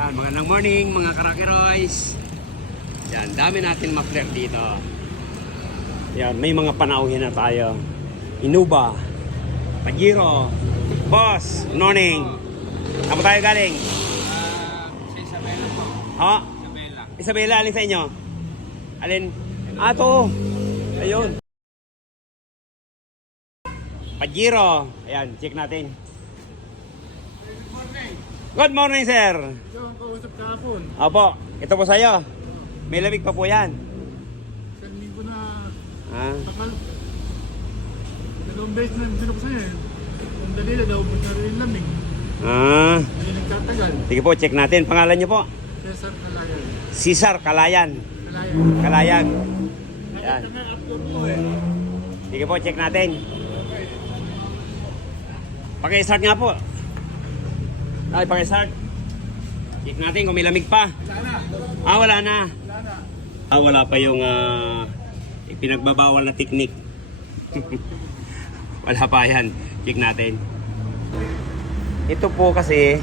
Yan, magandang morning mga karakeroys. Yan, dami natin muffler dito. Yan, may mga panauhin na tayo. Inuba, Pajero, Boss, morning. Saan tayo galing? Sa Isabela po. Ha? Isabela. Isabela, alin sa inyo? Alin? Ah, to. Ayun. Pajero. Ayan, check natin. Good morning, sir. Ito ang kausap kahapon. Opo, ito po sa'yo. May lamig pa po yan. Isang linggo na Ah. takal. Dalawang beses na sino ko sa'yo eh. Ang dalila daw, magkari yung lamig. Ah. Hindi nagtatagal. Sige po, check natin. Pangalan niyo po? Cesar Calayan. Cesar Calayan. Calayan. Calayan. Nakita Yan. nga after mo eh. Sige po, check natin. Paki-start nga po. Ay, paki-start. Check natin kung may lamig pa. Sana. Ah, wala na. Sana. Ah, wala pa yung pinagbabawal na teknik. Wala pa yan. Check natin. Ito po kasi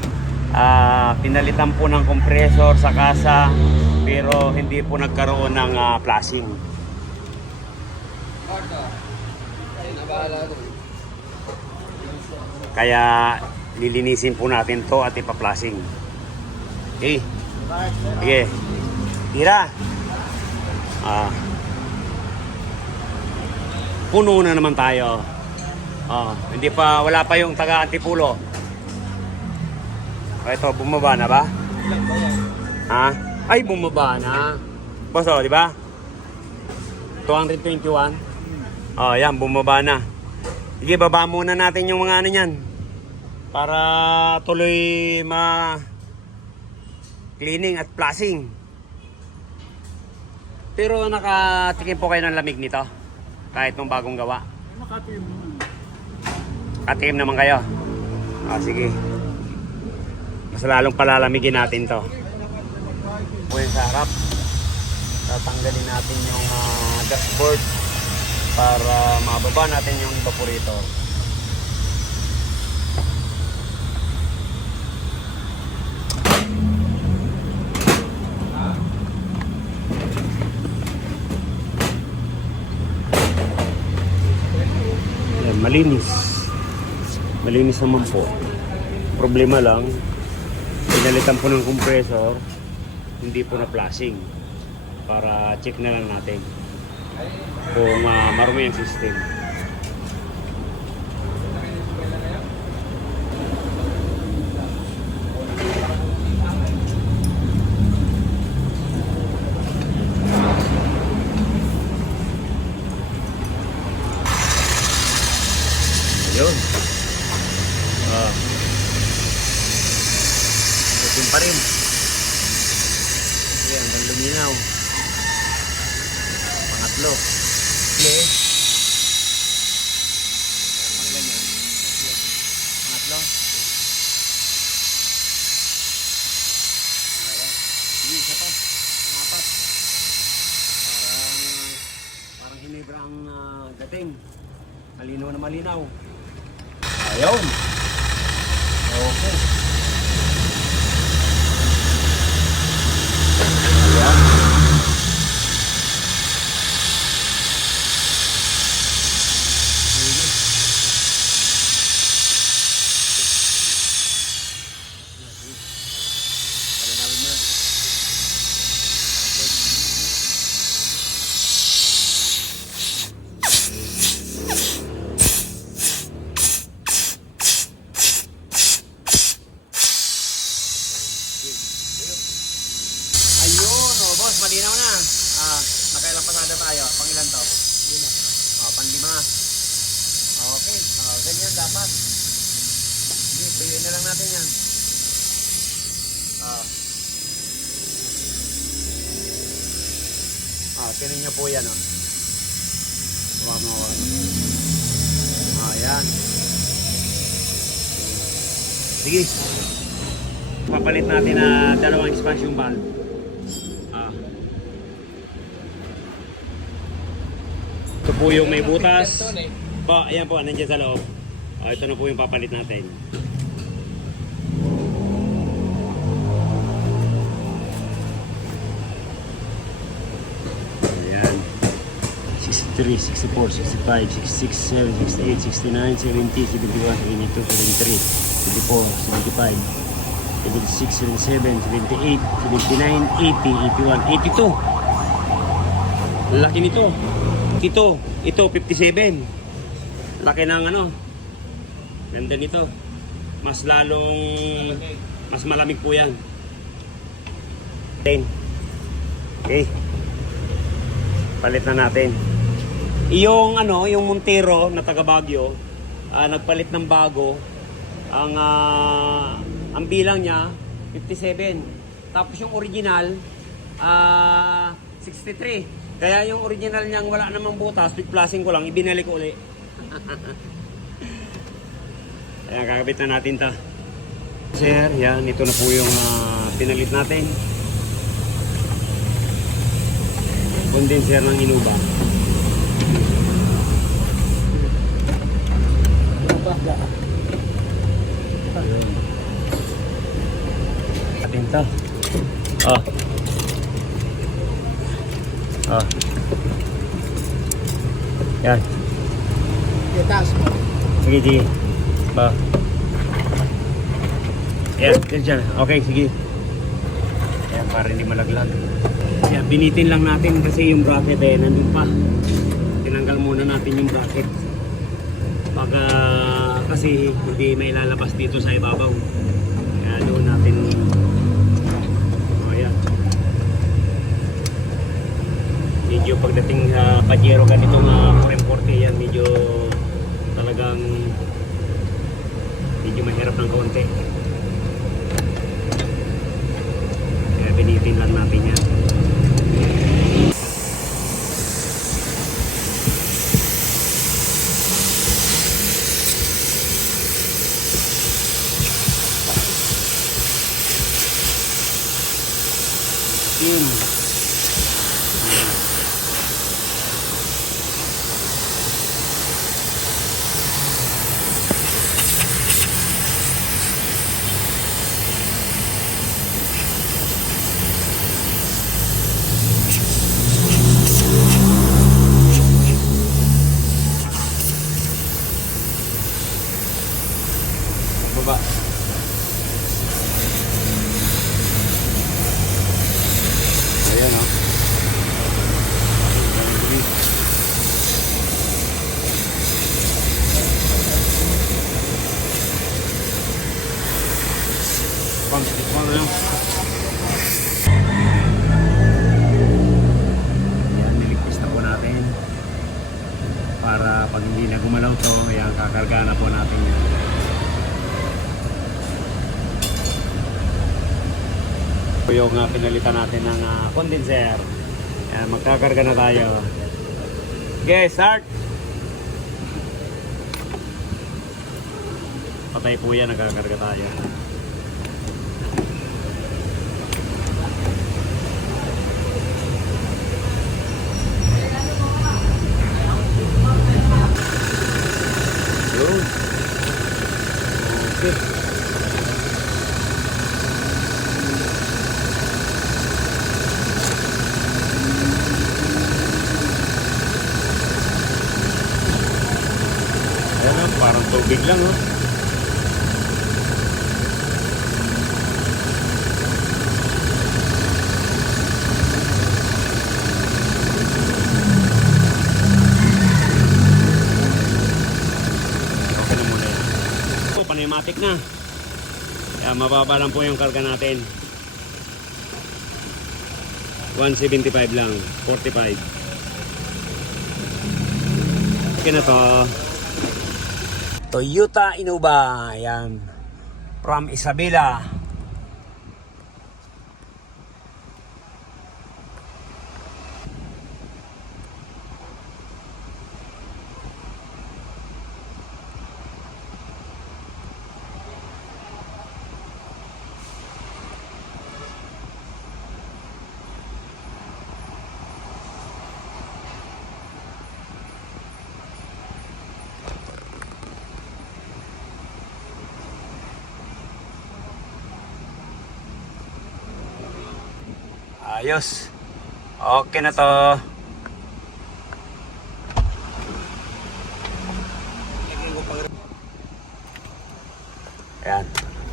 pinalitan po ng compressor sa kasa pero hindi po nagkaroon ng flashing. Kaya lilinisin po natin to at ipa-flashing. Okay. Sige. Tira. Puno na naman tayo. Hindi pa, wala pa yung taga-Antipulo. Ito, bumaba na ba? Ha? Ay, bumaba na. Boss, di ba? 221. Yan, bumaba na. Sige, baba muna natin yung mga ano yan. Para tuloy cleaning at flashing. Pero nakatikim po kayo ng lamig nito? Kahit nung bagong gawa? Nakatiim mo. Katikim naman kayo? Sige. Mas lalong palalamigin natin to. Po yung sa harap. Tatanggalin natin yung dashboard para mababa natin yung evaporator. Yan, malinis. Malinis naman po. Problema lang, pinalitan po ng compressor, hindi po na flashing. Para check na lang natin kung marumi ang system. Ayun. Itim pa rin. Ayan, hanggang luminaw. Pangatlo. Okay. Pangatlo. Ayan. Sige, isa pa. Pangapat. Parang hinibra ang dating. Malinaw na malinaw. Ayun. Okay. Ayan. Malinaw na. Nakailang pasada tayo? Pangilan to? Panlima. Okay. Ganyan dapat. Sige, piliin na lang natin yan. Tinin nyo po yan. Yan. Sige. Papalit natin na dalawang expansion valve. Ito po yung may butas. Ayan po, nandiyan sa loob. Ito na po yung papalit natin. 63, 64, 65, 66, 67, 68, 69, 70, 71, 72, 73, 74, 75, 76, 77, 78, 79, 80, 81, 82. Laki nito. Ito 57. Laki ng ano. Ganda nito. Mas malamig po yan. 10. Okay. Palit na natin. Yung Montero na taga Baguio, nagpalit ng bago. Ang bilang niya 57. Tapos yung original 63. Kaya yung original niyang wala namang butas, pigplasing ko lang, ibinalik ko uli. Kaya kakabit na natin ta. Sir, yan, ito na po yung pinalit natin. Condenser ng Innova. Atin ta. Yan. Itaas mo. Sige. Ba. Yan, dyan. Okay, sige. Yan, para hindi malaglag. Yan, binitin lang natin kasi yung bracket nandun pa. Tinanggal muna natin yung bracket. Baka kasi hindi may lalabas dito sa ibabaw. Kaya doon natin. Yan. Medyo pagdating sa Pajero ganitong 440 yan, medyo talagang medyo mahirap ng konti. Kaya binitin lang natin yan. Baba. Ayan o. Pang na. Ayan, niligpis na po natin. Para pag hindi na gumalaw to, ayan, kakarga na po natin yan. Yung pinalitan natin ng condenser. Ayan, magkakarga na tayo. Okay, start! Patay po yan, nagkakarga tayo. Yun. Okay. Parang tubig lang, oh. Okay na muna yan. So, pneumatic na. Kaya mababa lang po yung karga natin. 175 lang. 45. Okay na to. Toyota Innova, ayan, from Isabela. Ayos. Okay na to.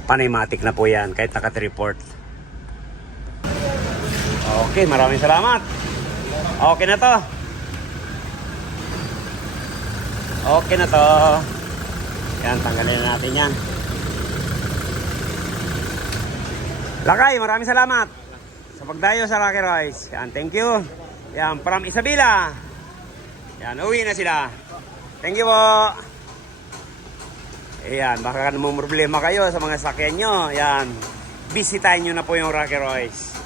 Panaymatic na po yan, kahit naka-report. Okay, maraming salamat. Okay na to. Okay na to. Yan, tanggalin na natin yan. Lakay, maraming salamat sa pagdayo sa Rocky Royce. Yan, thank you. Yan, from Isabela. Yan, uwi na sila. Thank you po. Ayan, baka namang problema kayo sa mga sakyan nyo. Yan, bisitahin nyo na po yung Rocky Royce.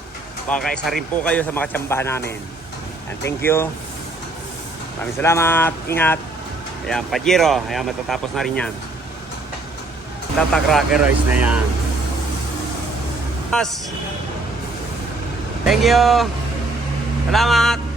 Baka isa rin po kayo sa mga tsambahan namin. Yan, thank you. Maraming salamat. Ingat. Ayan, Pajero. Ayan, matatapos na rin yan. Tatak Rocky Royce na yan. Thank you. Salamat.